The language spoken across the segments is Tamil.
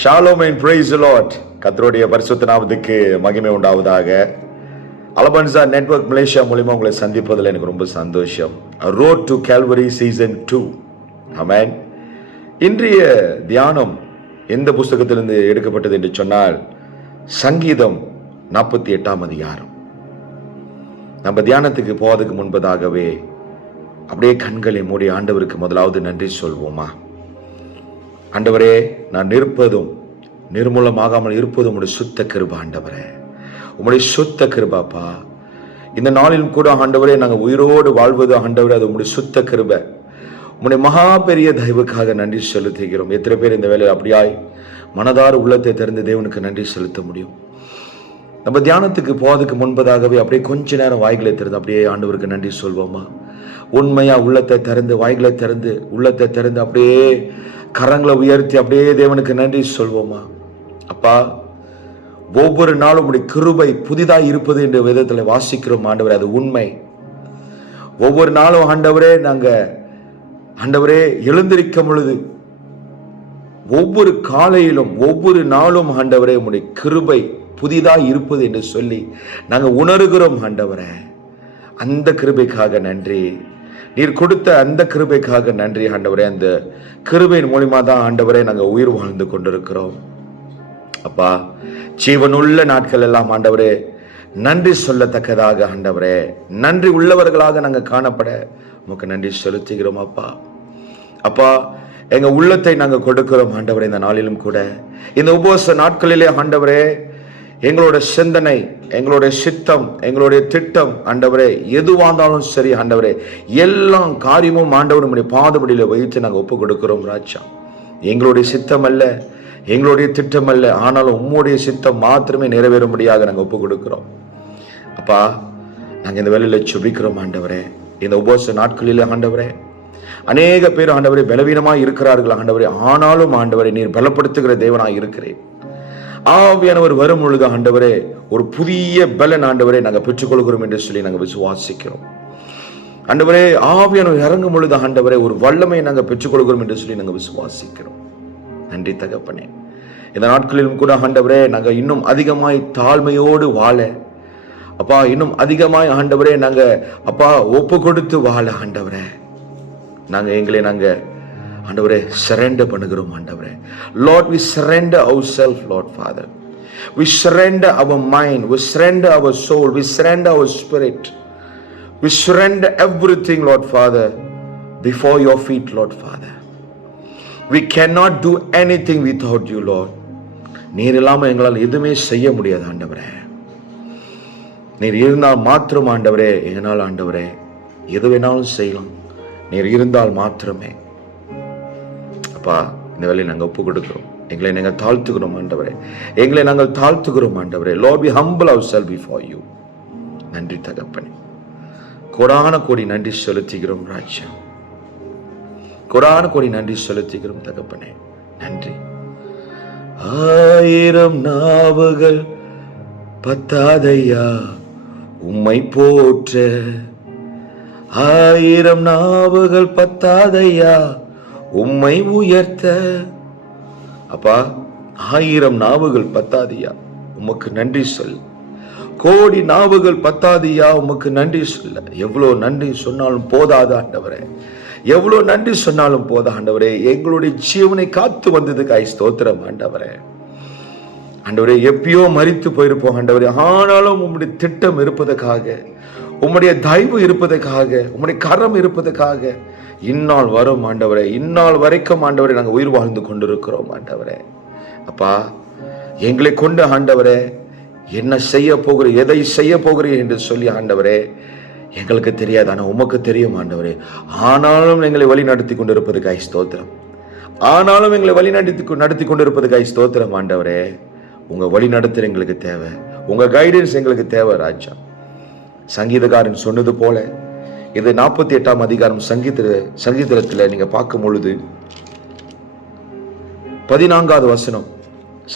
Shalom and praise the Lord. கர்த்தருடைய பரிசுத்த நாமத்துக்கு மகிமை உண்டாவதாக. அலபன்சா நெட்வொர்க் மலேசியா மூலமா உங்களை சந்திப்பதில் எனக்கு ரொம்ப சந்தோஷம். Road to Calvary season 2. ஆமென். இன்றைய தியானம் எந்த புஸ்தகத்திலிருந்து எடுக்கப்பட்டது என்று சொன்னால் சங்கீதம் 48ஆம் அதிகாரம். நம்ம தியானத்துக்கு போவதற்கு முன்பதாகவே அப்படியே கண்களை மூடி ஆண்டவருக்கு முதலாவது நன்றி சொல்வோமா? ஆண்டவரே, நான் நிற்பதும் நிர்மூலமாகாமல் இருப்பதும் உம்முடைய சுத்த கிருபை ஆண்டவரே, உம்முடைய சுத்த கிருபாப்பா. இந்த நாளிலும் கூட ஆண்டவரே நாங்கள் உயிரோடு வாழ்வது ஆண்டவரே அது உம்முடைய சுத்த கிருபை, உம்முடைய மகா பெரிய தயவுக்காக நன்றி செலுத்துகிறோம். எத்தனை பேர் இந்த வேலையில் அப்படியாய் மனதார உள்ளத்தை திறந்து தேவனுக்கு நன்றி செலுத்த முடியும்? நம்ம தியானத்துக்கு போவதுக்கு முன்பதாகவே அப்படியே கொஞ்ச நேரம் வாய்களை திறந்து அப்படியே ஆண்டவருக்கு நன்றி சொல்வோமா? உண்மையா உள்ளத்தை திறந்து, வாய்களை திறந்து, உள்ளத்தை திறந்து அப்படியே கரங்களை உயர்த்தி அப்படியே தேவனுக்கு நன்றி சொல்வோமா? அப்பா, ஒவ்வொரு நாளும் உடைய கிருபை புதிதாய் இருப்பது என்ற விதத்தில் வாசிக்கிறோம் ஆண்டவரே, அது உண்மை. ஒவ்வொரு நாளும் ஆண்டவரே நாங்க ஆண்டவரே எழுந்திருக்கும் பொழுது ஒவ்வொரு காலையிலும் ஒவ்வொரு நாளும் ஆண்டவரே உடைய கிருபை புதிதாய் இருப்பது என்று சொல்லி நாங்கள் உணர்கிறோம் ஆண்டவரே. அந்த கிருபைக்காக நன்றி. நீர் கொடுத்த அந்த கிருபைக்காக நன்றி ஆண்டவரே. அந்த கிருபையின் மூலியமா தான் ஆண்டவரே நாங்கள் உயிர் வாழ்ந்து கொண்டிருக்கிறோம். அப்பா, ஜீவனுள்ள நாட்கள் எல்லாம் ஆண்டவரே நன்றி சொல்லத்தக்கதாக ஆண்டவரே நன்றி உள்ளவர்களாக நாங்கள் காணப்பட உமக்கு நன்றி செலுத்துகிறோம். அப்பா அப்பா எங்க உள்ளத்தை நாங்கள் கொடுக்கிறோம் ஆண்டவரே. இந்த நாளிலும் கூட இந்த உபவாச நாட்களிலே ஆண்டவரே எங்களோட சிந்தனை, எங்களுடைய சித்தம், எங்களுடைய திட்டம் ஆண்டவரே எதுவாந்தாலும் சரி ஆண்டவரே எல்லாம் காரியமும் ஆண்டவர் நம்முடைய பாதபடியில் வைத்து நாங்கள் ஒப்பு கொடுக்கிறோம் ராஜா. எங்களுடைய சித்தம் அல்ல, எங்களுடைய திட்டம் அல்ல, ஆனாலும் உம்முடைய சித்தம் மாத்திரமே நிறைவேறும்படியாக நாங்கள் ஒப்பு கொடுக்கிறோம். அப்பா, நாங்கள் இந்த வேலையில சுபிக்கிறோம் ஆண்டவரே. இந்த உபவாச நாட்களில் ஆண்டவரே அநேக பேர் ஆண்டவரே பலவீனமாக இருக்கிறார்கள் ஆண்டவரே. ஆனாலும் ஆண்டவரே நீர் பலப்படுத்துகிற தேவனாய் இருக்கிறேன். ஆவியானவர் வரும் பொழுது ஆண்டவரே ஒரு புதிய பலன் ஆண்டவரே நாங்கள் பெற்றுக்கொள்கிறோம் என்று சொல்லி நாங்கள் விசுவாசிக்கிறோம் ஆண்டவரே. ஆவியானவர் இறங்கும் பொழுது ஆண்டவரே ஒரு வல்லமை நாங்கள் பெற்றுக்கொள்கிறோம் என்று சொல்லி நாங்கள் விசுவாசிக்கிறோம். நன்றி தகப்பனே. இந்த நாட்களிலும் கூட ஆண்டவரே நாங்கள் இன்னும் அதிகமாய் தாழ்மையோடு வாழ அப்பா, இன்னும் அதிகமாய் ஆண்டவரே நாங்கள் அப்பா ஒப்பு கொடுத்து வாழ ஆண்டவரே எங்களை நாங்கள் ஆண்டவரே சரண்டர் பண்ணுகிறோம் ஆண்டவரே. Lord, we surrender ourselves, Lord Father. We surrender our mind, we surrender our soul, we surrender our spirit. We surrender everything, Lord Father, before your feet, Lord Father. We cannot do anything without you, Lord. நீர் இல்லாமல் எங்களால் எதுவுமே செய்ய முடியாது ஆண்டவரே. நீர் இருந்தால் மாத்திரம் ஆண்டவரே எங்களால் ஆண்டவரே எது வேணாலும் செய்யலாம். நீர் இருந்தால் மாத்திரமே. அப்பா, இந்த வேலையை நாங்கள் ஒப்பு கொடுக்கிறோம். எங்களை நாங்கள் தாழ்த்துக்கிறோம் ஆண்டவரே, எங்களை நாங்கள் தாழ்த்துக்கிறோம் ஆண்டவரே. Lord, we humble ourselves before you. நன்றி தகப்பனே. கோடான கோடி நன்றி செலுத்துகிறோம் ராஜா. கோடான கோடி நன்றி செலுத்துகிறோம் தகப்பனே. நன்றி. ஆயிரம் நாவுகள் பத்தாதையா உம்மை போற்ற, ஆயிரம் நாவுகள் பத்தாதையா உம்மை உயர்த்த. அப்பா, ஆயிரம் நாவுகள் பத்தாதியா உமக்கு நன்றி சொல். கோடி நாவுகள் பத்தாதியா உமக்கு நன்றி சொல்ல. எவ்வளோ நன்றி சொன்னாலும் போதாது ஆண்டவரே, எவ்வளோ நன்றி சொன்னாலும் போதா ஆண்டவரே. எங்களுடைய ஜீவனை காத்து வந்ததுக்காய் ஸ்தோத்திரம் ஆண்டவரே. ஆண்டவரே, எப்பயோ மரித்து போயிருப்போம் ஆண்டவரே, ஆனாலும் உம்முடைய திட்டம் இருப்பதற்காக, உம்முடைய தயவு இருப்பதற்காக, உம்முடைய கரம் இருப்பதற்காக இந்நாள் வரும் ஆண்டவரே. இந்நாள் வரைக்கும் ஆண்டவரே நாங்கள் உயிர் வாழ்ந்து கொண்டிருக்கிறோம் ஆண்டவரே. அப்பா, எங்களை கொண்டு ஆண்டவரே என்ன செய்ய போகிற, எதை செய்ய போகிறீர் என்று சொல்லி ஆண்டவரே எங்களுக்கு தெரியாது, ஆனால் உமக்கு தெரியும் ஆண்டவரே. ஆனாலும் எங்களை வழி நடத்தி கொண்டிருப்பதுக்காய் ஸ்தோத்திரம். ஆனாலும் எங்களை வழி நடத்தி கொண்டிருப்பதுக்காய் ஸ்தோத்திரம் ஆண்டவரே. உங்க வழி நடத்துற எங்களுக்கு தேவை, உங்க கைடன்ஸ் எங்களுக்கு தேவை ராஜா. சங்கீதக்காரன் சொன்னது போல இது 48ஆம் அதிகாரம் சங்கீதத்தில் நீங்க பார்க்கும் பொழுது 14வது வசனம்,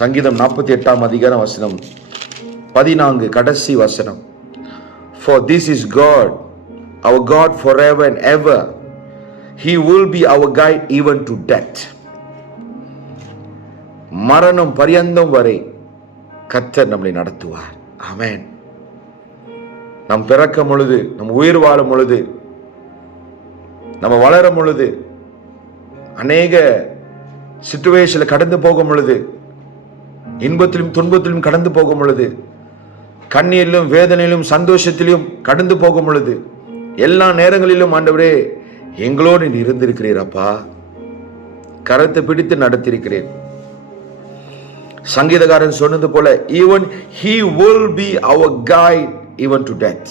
சங்கீதம் 48ஆம் அதிகாரம் வசனம் 14 கடைசி வசனம். For this is God, our God forever and ever. He will be our guide even to death. மரணம் பரியந்தம் வரை கர்த்தர் நம்மளை நடத்துவார். ஆமென். நாம் பிறக்கும் பொழுது, நம் உயிர் வாழும் பொழுது, நம்ம வளரும் பொழுது, அநேக சிச்சுவேஷன்ல கடந்து போகும் பொழுது, இன்பத்திலும் துன்பத்திலும் கடந்து போகும் பொழுது, கண்ணீரிலும் வேதனையிலும் சந்தோஷத்திலும் கடந்து போகும் பொழுது, எல்லா நேரங்களிலும் ஆண்டவரே எங்களோடு நீ இருந்திருக்கிறீர் அப்பா. கரத்தை பிடித்து நடத்திருக்கிறேன். சங்கீதக்காரன் சொன்னது போல, even he will be our guide even to death.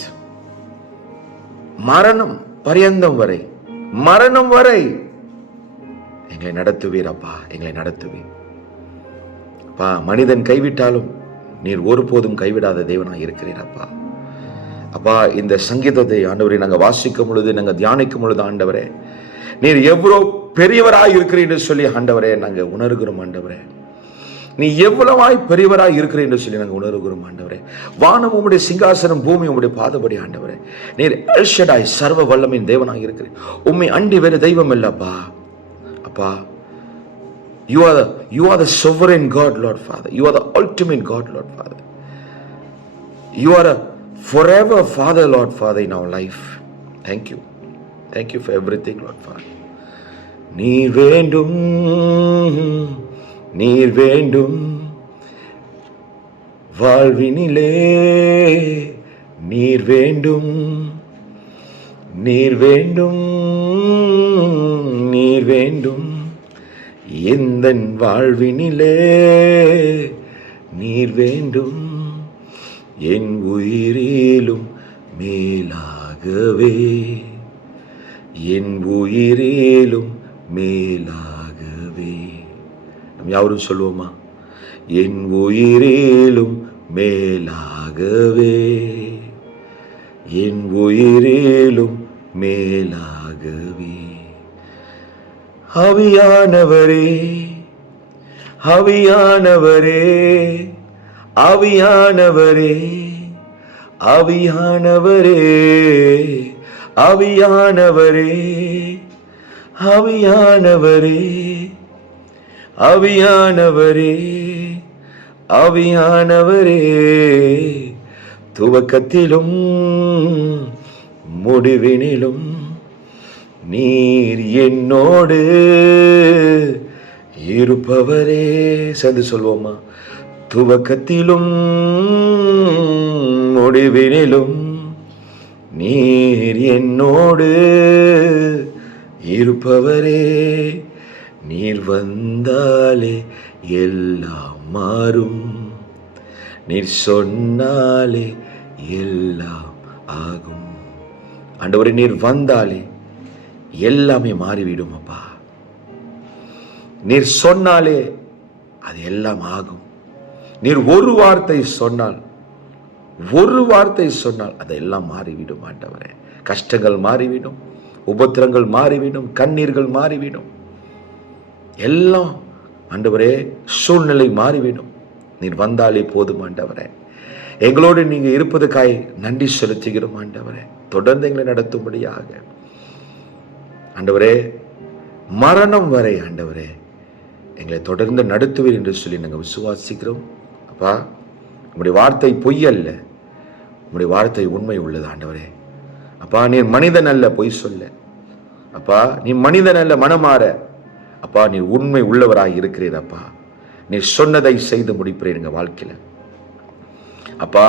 மரணம் பரியந்தம் வரை, மரணம் வரை எங்களை நடத்துவீர் அப்பா, எங்களை நடத்துவீர் அப்பா. மனிதன் கைவிட்டாலும் நீர் ஒருபோதும் கைவிடாத தேவனாய் இருக்கிறீர் அப்பா. அப்பா, இந்த சங்கீதத்தை ஆண்டவரை நாங்கள் வாசிக்கும் பொழுது, நாங்கள் தியானிக்கும் பொழுது ஆண்டவரே, நீர் எவ்வளவு பெரியவராய் இருக்கிறீர் என்று சொல்லி ஆண்டவரே நாங்கள் உணர்கிறோம். ஆண்டவரே, நீ எவ்வளவாய் பெரியவராய் இருக்கிறீர் என்று சொல்லி நாங்கள் உணர்கிறோம். ஆண்டவரே, வானம் உம்முடைய சிங்காசனம், பூமி உம்முடைய பாதபடி. ஆண்டவரே, நீர் எல் ஷடாய், சர்வ வல்லமையின் தேவனாய் இருக்கிறீர். உம்மை அண்டி வேறு தெய்வம் இல்லப்பா. அப்பா, you are the sovereign God, Lord Father. You are the ultimate God, Lord Father. You are a forever Father, Lord Father, in our life. Thank you. Thank you for everything, Lord Father. நீர் வேண்டும், நீர் வேண்டும் வாழ்வினிலே, நீர் வேண்டும், நீர் வேண்டும், நீர் வேண்டும் எந்தன் வாழ்வினிலே, நீர் வேண்டும் என் உயிரிலும் மேலாகவே, என் உயிரிலும் மேலாகவே. நம்ம யாரும் சொல்லுவோமா? என் உயிரிலும் மேலாகவே, என் உயிரிலும் மேலாகவே. ஆவியானவரே, ஆவியானவரே, ஆவியானவரே, ஆவியானவரே, ஆவியானவரே, ஆவியானவரே, ஆவியானவரே, ஆவியானவரே, துவக்கத்திலும் முடிவினிலும் நீர் என்னோடு இருப்பவரே. சேர்ந்து சொல்வோமா? துவக்கத்திலும் முடிவினிலும் நீர் என்னோடு இருப்பவரே. நீர் வந்தாலே எல்லாம் மாறும், நீர் சொன்னாலே எல்லாம் ஆகும். ஆண்டவரே, நீர் வந்தாலே எல்லாமே மாறிவிடும் அப்பா. நீர் சொன்னாலே அது எல்லாம் ஆகும். நீர் ஒரு வார்த்தை சொன்னால், ஒரு வார்த்தை சொன்னால் அதெல்லாம் மாறிவிடும் ஆண்டவரே. கஷ்டங்கள் மாறிவிடும், உபத்திரங்கள் மாறிவிடும், கண்ணீர்கள் மாறிவிடும், எல்லாம் ஆண்டவரே சூழ்நிலை மாறிவிடும். நீர் வந்தாலே போதும் ஆண்டவரே. எங்களோடு நீங்க இருப்பதுக்காய் நன்றி செலுத்துகிறோம் ஆண்டவரே. தொடர்ந்து எங்களை நடத்தும்படியாக ஆண்டவரே, மரணம் வரை ஆண்டவரே எங்களை தொடர்ந்து நடத்துவீர் என்று சொல்லி நாங்கள் விசுவாசிக்கிறோம் அப்பா. உங்களுடைய வார்த்தை பொய் அல்ல, உங்களுடைய வார்த்தை உண்மை உள்ளது ஆண்டவரே. அப்பா, நீர் மனிதன் அல்ல பொய் சொல்ல அப்பா, நீ மனிதன் அல்ல மனமாற அப்பா. நீர் உண்மை உள்ளவராய் இருக்கிறீர் அப்பா. நீர் சொன்னதை செய்து முடிப்பீர் எங்க வாழ்க்கையில அப்பா.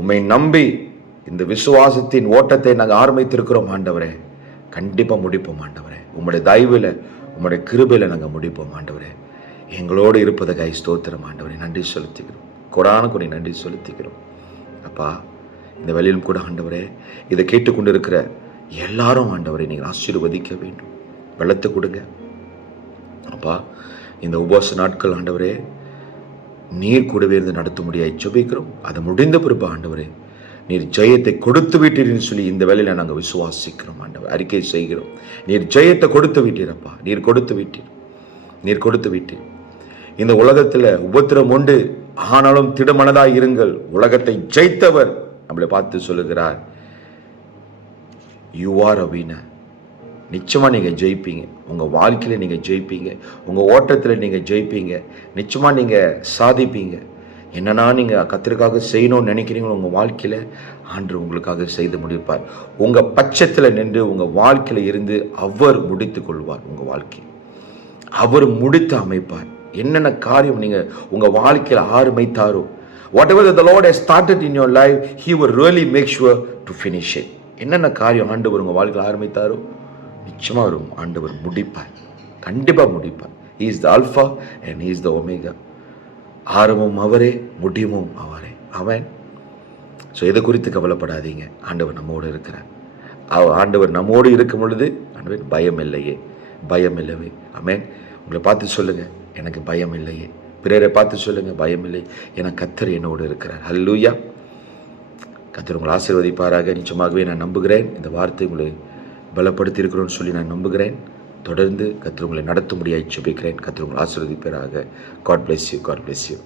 உம்மை நம்பி இந்த விசுவாசத்தின் ஓட்டத்தை நாங்கள் ஆரம்பித்திருக்கிறோம் ஆண்டவரே. கண்டிப்பா முடிப்போம் ஆண்டவரே. உம்முடைய தயவுல, உம்முடைய கிருபையில நாங்கள் முடிப்போம் ஆண்டவரே. எங்களோடு இருப்பதற்காக ஸ்தோத்திரம் ஆண்டவரே. நன்றி செலுத்துகிறோம், கொடான கொடி நன்றி செலுத்துகிறோம் அப்பா. இந்த வேளையிலும் கூட ஆண்டவரே, இதை கேட்டுக்கொண்டிருக்கிற எல்லாரும் ஆண்டவரை நீங்கள் ஆசீர்வதிக்க வேண்டும், வெள்ளத்தை கொடுங்க அப்பா. இந்த உபவாச நாட்கள் ஆண்டவரே நீர் கூடவே இருந்து நடத்த முடியாது ஜெபிக்கிறோம். அது முடிந்த பிறப்பு ஆண்டவரே நீர் ஜெயத்தை கொடுத்து விட்டீர்னு சொல்லி இந்த வேளையில நாங்கள் விசுவாசிக்கிறோம் ஆண்டவர், அறிக்கை செய்கிறோம். நீர் ஜெயத்தை கொடுத்து விட்டீரப்பா, நீர் கொடுத்து விட்டீர், நீர் கொடுத்து விட்டீர். இந்த உலகத்துல உபத்திரம் உண்டு, ஆனாலும் திடமனதாய் இருங்கள், உலகத்தை ஜெயித்தவர் நம்மளை பார்த்து சொல்லுகிறார், யூ ஆர் அ winner. நிச்சயமாக நீங்கள் ஜெயிப்பீங்க. உங்கள் வாழ்க்கையில் நீங்கள் ஜெயிப்பீங்க. உங்கள் ஓட்டத்தில் நீங்கள் ஜெயிப்பீங்க. நிச்சயமாக நீங்கள் சாதிப்பீங்க. என்னன்னா நீங்கள் கர்த்தருக்காக செய்யணும்னு நினைக்கிறீங்களோ உங்கள் வாழ்க்கையில் ஆண்டவர் உங்களுக்காக செய்து முடிப்பார். உங்கள் பட்சத்தில் நின்று உங்கள் வாழ்க்கையில் இருந்து அவர் முடித்து கொள்வார். உங்கள் வாழ்க்கை அவர் முடித்து அமைப்பார். என்னென்ன காரியம் நீங்கள் உங்கள் வாழ்க்கையில் ஆரம்பித்தாரோ, whatever that the Lord has started in your life, He will really make sure to finish it. என்னென்ன காரியம் ஆண்டவர் உங்கள் வாழ்க்கையில் ஆரம்பித்தாரோ நிச்சயமாக வரும். ஆண்டவர் முடிப்பார், கண்டிப்பாக முடிப்பார். He is the Alpha and He is the Omega. ஆரம்பம் அவரே, முடிவும் அவரே. அவன் ஸோ எதை குறித்து கவலைப்படாதீங்க. ஆண்டவர் நம்மோடு இருக்கிறார். ஆண்டவர் நம்மோடு இருக்கும் பொழுது ஆண்டவர் பயம் இல்லையே, பயம் இல்லவே. ஆமென். உங்களை பார்த்து சொல்லுங்கள், எனக்கு பயம் இல்லையே. பிறரை பார்த்து சொல்லுங்கள், பயம் இல்லை, என கர்த்தர் என்னோடு இருக்கிறார். ஹல்லேலூயா. கர்த்தர் உங்களை ஆசீர்வதிப்பாராக. நிச்சயமாகவே நான் நம்புகிறேன். இந்த வார்த்தை உங்களை பலப்படுத்தி இருக்கிறோன்னு சொல்லி நான் நம்புகிறேன். தொடர்ந்து கர்த்தர் உங்களை நடத்தும்படியாக ஜெபிக்கிறேன். கர்த்தர் உங்களை ஆசீர்வதிப்பாராக. God bless you. God bless you.